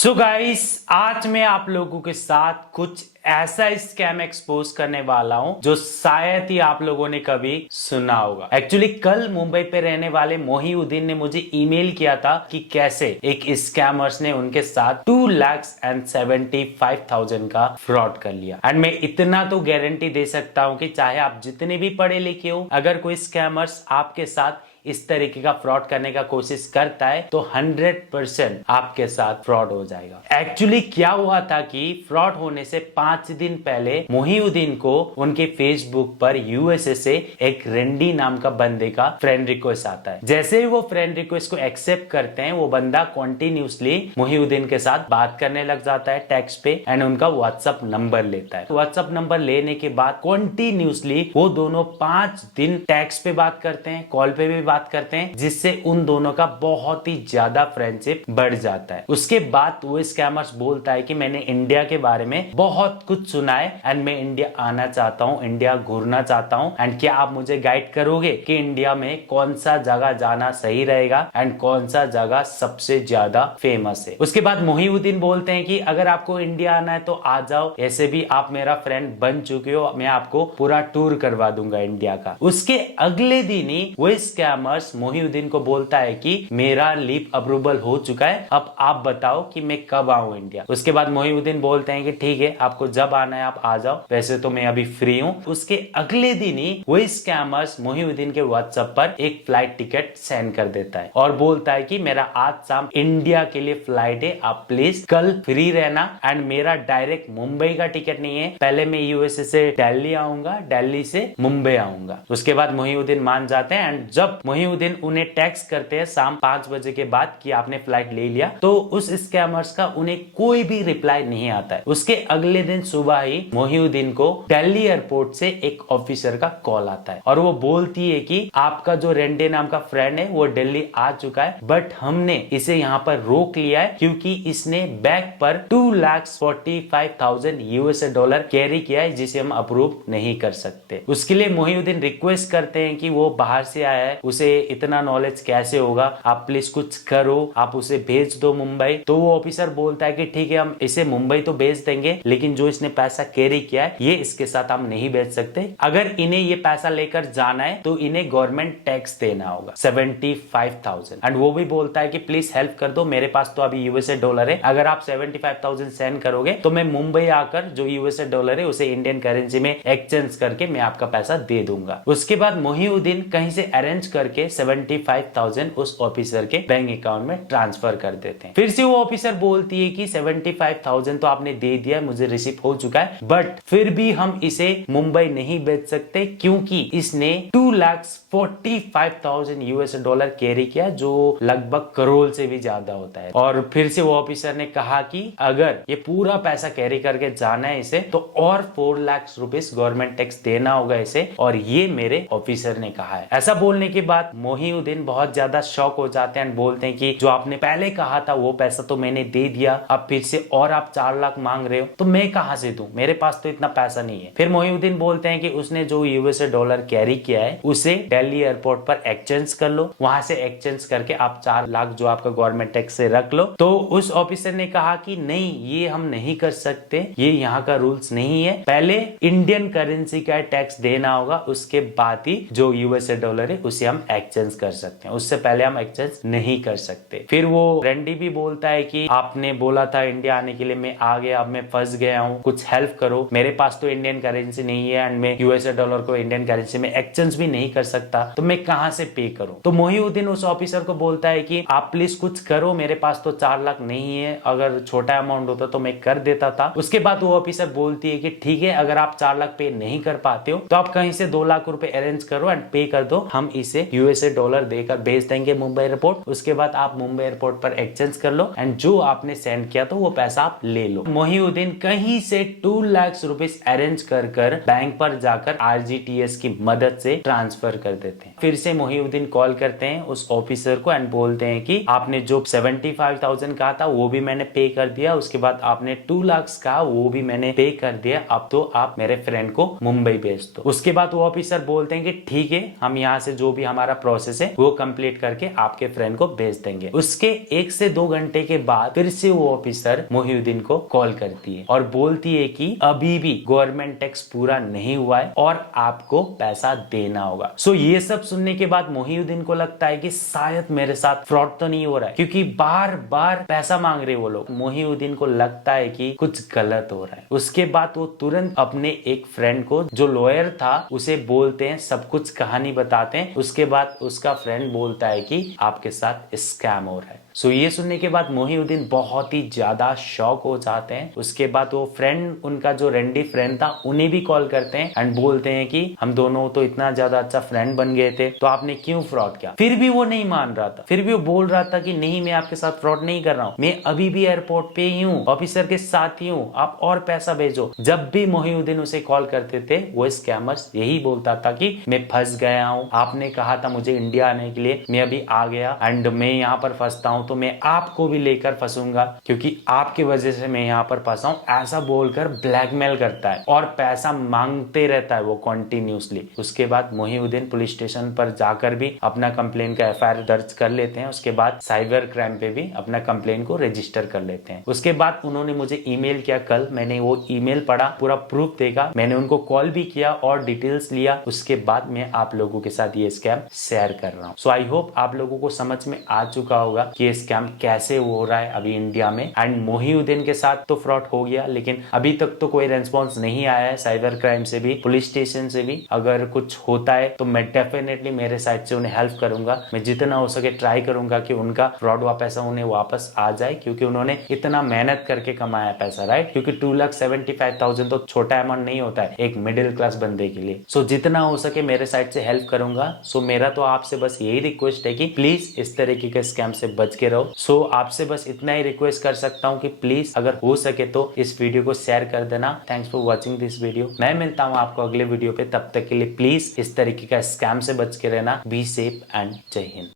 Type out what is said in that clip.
So guys, आज मैं आप लोगों के साथ कुछ ऐसा स्कैम एक्सपोज करने वाला हूं जो शायद ही आप लोगों ने कभी सुना होगा। एक्चुअली कल मुंबई पे रहने वाले मोहिउद्दीन ने मुझे ईमेल किया था कि कैसे एक स्कैमर्स ने उनके साथ 2,75,000 का फ्रॉड कर लिया। एंड मैं इतना तो गारंटी दे सकता हूं कि चाहे आप जितने भी पढ़े लिखे हो, अगर कोई स्कैमर्स आपके साथ इस तरीके का फ्रॉड करने का कोशिश करता है तो 100% आपके साथ फ्रॉड हो जाएगा। एक्चुअली क्या हुआ था कि फ्रॉड होने से 5 दिन पहले मोहिउद्दीन को उनके फेसबुक पर यूएसए से एक रेंडी नाम का बंदे का फ्रेंड रिक्वेस्ट आता है। जैसे ही वो फ्रेंड रिक्वेस्ट को एक्सेप्ट करते हैं, वो बंदा कंटिन्यूसली मोहिउद्दीन के साथ बात करने लग जाता है टेक्स्ट पे एंड उनका व्हाट्सएप नंबर लेता है। व्हाट्सएप नंबर लेने के बाद कंटिन्यूसली वो दोनों 5 दिन टेक्स्ट पे बात करते हैं, कॉल पे भी बात करते हैं, जिससे उन दोनों का बहुत ही ज्यादा फ्रेंडशिप बढ़ जाता है। उसके बाद वो स्कैमर्स बोलता है कि मैंने इंडिया के बारे में बहुत कुछ सुना है एंड मैं इंडिया आना चाहता हूँ, इंडिया घूरना चाहता हूँ एंड क्या आप मुझे गाइड करोगे कि इंडिया में कौन सा जगह जाना सही रहेगा एंड कौन सा जगह सबसे ज्यादा फेमस है। उसके बाद मोहिउद्दीन बोलते हैं कि अगर आपको इंडिया आना है तो आ जाओ, ऐसे भी आप मेरा फ्रेंड बन चुके हो, मैं आपको पूरा टूर करवा दूंगा इंडिया का। उसके अगले दिन ही वो स्कैमर्स मोहिउद्दीन को बोलता है कि मेरा लीव अप्रूवल हो चुका है, अब आप बताओ कि मैं कब आऊं इंडिया। उसके बाद मोहिउद्दीन बोलते हैं कि ठीक है, आपको जब आना है आप आ जाओ, वैसे तो मैं अभी फ्री हूं। उसके अगले दिन ही वो स्कैमर्स मोहिउद्दीन के व्हाट्सएप पर एक फ्लाइट टिकट सेंड कर देता है और बोलता है कि मेरा आज शाम इंडिया के लिए फ्लाइट है, आप प्लीज कल फ्री रहना एंड मेरा डायरेक्ट मुंबई का टिकट नहीं है, पहले मैं यूएसए से दिल्ली आऊंगा, दिल्ली से मुंबई आऊंगा। उसके बाद मोहिउद्दीन मान जाते हैं एंड जब मोहिउद्दीन उन्हें टेक्स्ट करते हैं शाम 5 बजे के बाद कि आपने फ्लाइट ले लिया, तो उस स्कैमर्स का उन्हें कोई भी रिप्लाई नहीं आता है। उसके अगले दिन सुबह ही मोहिउद्दीन को दिल्ली एयरपोर्ट से एक ऑफिसर का कॉल आता है और वो बोलती है कि आपका जो रेंडे नाम का फ्रेंड है वो दिल्ली आ चुका है, बट हमने इसे यहाँ पर रोक लिया है क्योंकि इसने बैग पर 2,45,000 यूएसए डॉलर कैरी किया है, जिसे हम अप्रूव नहीं कर सकते। उसके लिए मोहिउद्दीन रिक्वेस्ट करते हैं कि वो बाहर से आया है, उसे इतना नॉलेज कैसे होगा, आप प्लीज कुछ करो, आप उसे भेज दो मुंबई। तो वो ऑफिसर बोलता है कि ठीक है, हम इसे मुंबई तो भेज देंगे, लेकिन जो इसने पैसा कैरी किया है ये इसके साथ हम नहीं भेज सकते। अगर इन्हें ये पैसा लेकर जाना है तो इन्हें गवर्नमेंट टैक्स देना होगा 75,000। एंड वो भी बोलता है कि प्लीज हेल्प कर दो, मेरे पास तो अभी यूएसए डॉलर है, अगर आप 75,000 सेंड करोगे तो मैं मुंबई आकर जो यूएसए डॉलर है उसे इंडियन करेंसी में एक्सचेंज करके मैं आपका पैसा दे दूंगा। उसके बाद मोहिउद्दीन कहीं से अरेंज करके 75,000 उस ऑफिसर के बैंक अकाउंट में ट्रांसफर कर देते हैं। फिर से वो ऑफिसर बोलती है कि 75,000 तो आपने दे दिया, मुझे रिसीव हो चुका है, बट फिर भी हम इसे मुंबई नहीं बेच सकते क्योंकि इसने 2,45,000 यूएसए डॉलर कैरी किया, जो लगभग करोड़ से भी ज्यादा होता है। और फिर से वो ऑफिसर ने कहा कि अगर ये पूरा पैसा कैरी करके जाना है इसे तो और 4 लाख रुपीस गवर्नमेंट टैक्स देना होगा इसे, और ये मेरे ऑफिसर ने कहा है। ऐसा बोलने के बाद मोहिउद्दीन बहुत ज्यादा शॉक हो जाते हैं, बोलते हैं कि जो आपने पहले कहा था वो पैसा तो मैंने दे दिया, अब फिर से और आप 4 लाख मांग रहे हो, तो मैं कहां से दूं, मेरे पास तो इतना पैसा नहीं है। फिर मोहिउद्दीन बोलते हैं कि उसने जो यूएसए डॉलर कैरी किया है उसे दिल्ली एयरपोर्ट पर एक्सचेंज कर लो, वहां से एक्सचेंज करके आप 4 लाख जो आपका गवर्नमेंट टैक्स से रख लो। तो उस ऑफिसर ने कहा कि नहीं, ये हम नहीं कर सकते, ये यहाँ का रूल्स नहीं है, पहले इंडियन करेंसी का टैक्स देना होगा, उसके बाद ही जो यूएसए डॉलर है उसे हम एक्सचेंज कर सकते हैं, उससे पहले हम एक्सचेंज नहीं कर सकते। फिर वो रेंडी भी बोलता है कि आपने बोला था इंडिया आने के लिए, मैं आ गया, अब मैं फंस गया हूँ, कुछ हेल्प करो, मेरे पास तो इंडियन करेंसी नहीं है एंड मैं यूएसए डॉलर को इंडियन करेंसी में एक्सचेंज भी नहीं कर सकता, तो मैं कहां से पे करूं। तो मोहिउद्दीन उस ऑफिसर को बोलता है कि आप प्लीज कुछ करो, मेरे पास तो 4 लाख नहीं है, अगर छोटा अमाउंट होता तो मैं कर देता था। उसके बाद वो ऑफिसर बोलती है कि ठीक है, अगर आप 4 लाख पे नहीं कर पाते हो तो आप कहीं से 2 लाख रुपए अरेंज करो एंड पे कर दो, हम इसे यूएसए डॉलर देकर भेज देंगे मुंबई एयरपोर्ट, उसके बाद आप मुंबई एयरपोर्ट पर एक्सचेंज कर लो एंड जो आपने सेंड किया तो वो पैसा आप ले लो। मोहिउद्दीन कहीं से 2 लाख रुपीस अरेंज कर बैंक पर जाकर आरजीटीएस की मदद से ट्रांसफर कर देते हैं। फिर से मोहिउद्दीन कॉल करते हैं उस ऑफिसर को एंड बोलते हैं कि आपने जो 75,000 कहा था वो भी मैंने पे कर दिया, उसके बाद आपने 2 लाख कहा वो भी मैंने पे कर दिया, अब तो आप मेरे फ्रेंड को मुंबई भेज दो। उसके बाद वो ऑफिसर बोलते हैं कि ठीक है, हम यहाँ से जो भी हमारे हमारा प्रोसेस है वो कंप्लीट करके आपके फ्रेंड को भेज देंगे। उसके 1 से 2 घंटे के बाद फिर से वो ऑफिसर मोहिउद्दीन को कॉल करती है और बोलती है कि अभी भी गवर्नमेंट टैक्स पूरा नहीं हुआ है और आपको पैसा देना होगा। सो ये सब सुनने के बाद मोहिउद्दीन को लगता है कि शायद मेरे साथ फ्रॉड तो नहीं हो रहा है, क्योंकि बार बार पैसा मांग रहे वो लोग। मोहिउद्दीन को लगता है कि कुछ गलत हो रहा है। उसके बाद वो तुरंत अपने एक फ्रेंड को जो लॉयर था उसे बोलते हैं, सब कुछ कहानी बताते हैं। उसके बाद उसका फ्रेंड बोलता है कि आपके साथ स्कैम हो रहा है। सो ये सुनने के बाद मोहिउद्दीन बहुत ही ज्यादा शॉक हो जाते हैं। उसके बाद वो फ्रेंड, उनका जो रेंडी फ्रेंड था, उन्हें भी कॉल करते हैं एंड बोलते हैं कि हम दोनों तो इतना ज्यादा अच्छा फ्रेंड बन गए थे, तो आपने क्यों फ्रॉड किया। फिर भी वो नहीं मान रहा था, फिर भी वो बोल रहा था कि नहीं, मैं आपके साथ फ्रॉड नहीं कर रहा हूँ, मैं अभी भी एयरपोर्ट पे ही हूँ, ऑफिसर के साथ ही हूँ, आप और पैसा भेजो। जब भी मोहिउद्दीन उसे कॉल करते थे वो स्कैमर्स यही बोलता था कि मैं फंस गया हूँ, आपने कहा था मुझे इंडिया आने के लिए, मैं अभी आ गया एंड मैं यहाँ पर फंसता हूँ तो मैं आपको भी लेकर फंसूंगा, क्योंकि आपकी वजह से मैं यहाँ पर फंसा हूँ, ऐसा बोलकर ब्लैकमेल करता है और पैसा मांगते रहता है वो कंटिन्यूसली। उसके बाद मोहिउद्दीन पुलिस स्टेशन पर जाकर भी अपना कंप्लेन का एफआईआर दर्ज कर लेते हैं। उसके बाद साइबर क्राइम पे भी अपना कंप्लेन को रजिस्टर कर लेते हैं। उसके बाद उन्होंने मुझे ईमेल किया कल, मैंने वो ईमेल पढ़ा, पूरा प्रूफ देखा, मैंने उनको कॉल भी किया और डिटेल्स लिया। उसके बाद मैं आप लोगों के साथ ये स्कैम शेयर कर रहा हूँ। सो आई होप आप लोगों को समझ में आ चुका होगा कि ये स्कैम कैसे हो रहा है अभी इंडिया में। एंड मोहिउद्दीन के साथ तो फ्रॉड हो गया, लेकिन अभी तक तो कोई रेस्पॉन्स नहीं आया है साइबर क्राइम से भी, पुलिस स्टेशन से भी। अगर कुछ होता है तो मैं डेफिनेटली मेरे साइड से उन्हें हेल्प करूंगा। मैं जितना हो सके ट्राई करूंगा कि उनका फ्रॉड हुआ पैसा उन्हें वापस आ जाए, क्योंकि उन्होंने इतना मेहनत करके कमाया पैसा, राइट। क्योंकि 2,75,000 तो छोटा अमाउंट नहीं होता है एक मिडिल क्लास बंदे के लिए। सो जितना हो सके मेरे साइड से हेल्प करूंगा। सो मेरा तो आपसे बस यही रिक्वेस्ट है कि प्लीज इस तरीके के स्कैम से बच के रहो। सो आपसे बस इतना ही रिक्वेस्ट कर सकता हूँ कि प्लीज अगर हो सके तो इस वीडियो को शेयर कर देना। Thanks for watching this video. मैं मिलता हूँ आपको अगले वीडियो पे, तब तक के लिए प्लीज इस तरीके का स्कैम से बच के रहना। बी सेफ एंड जय हिंद।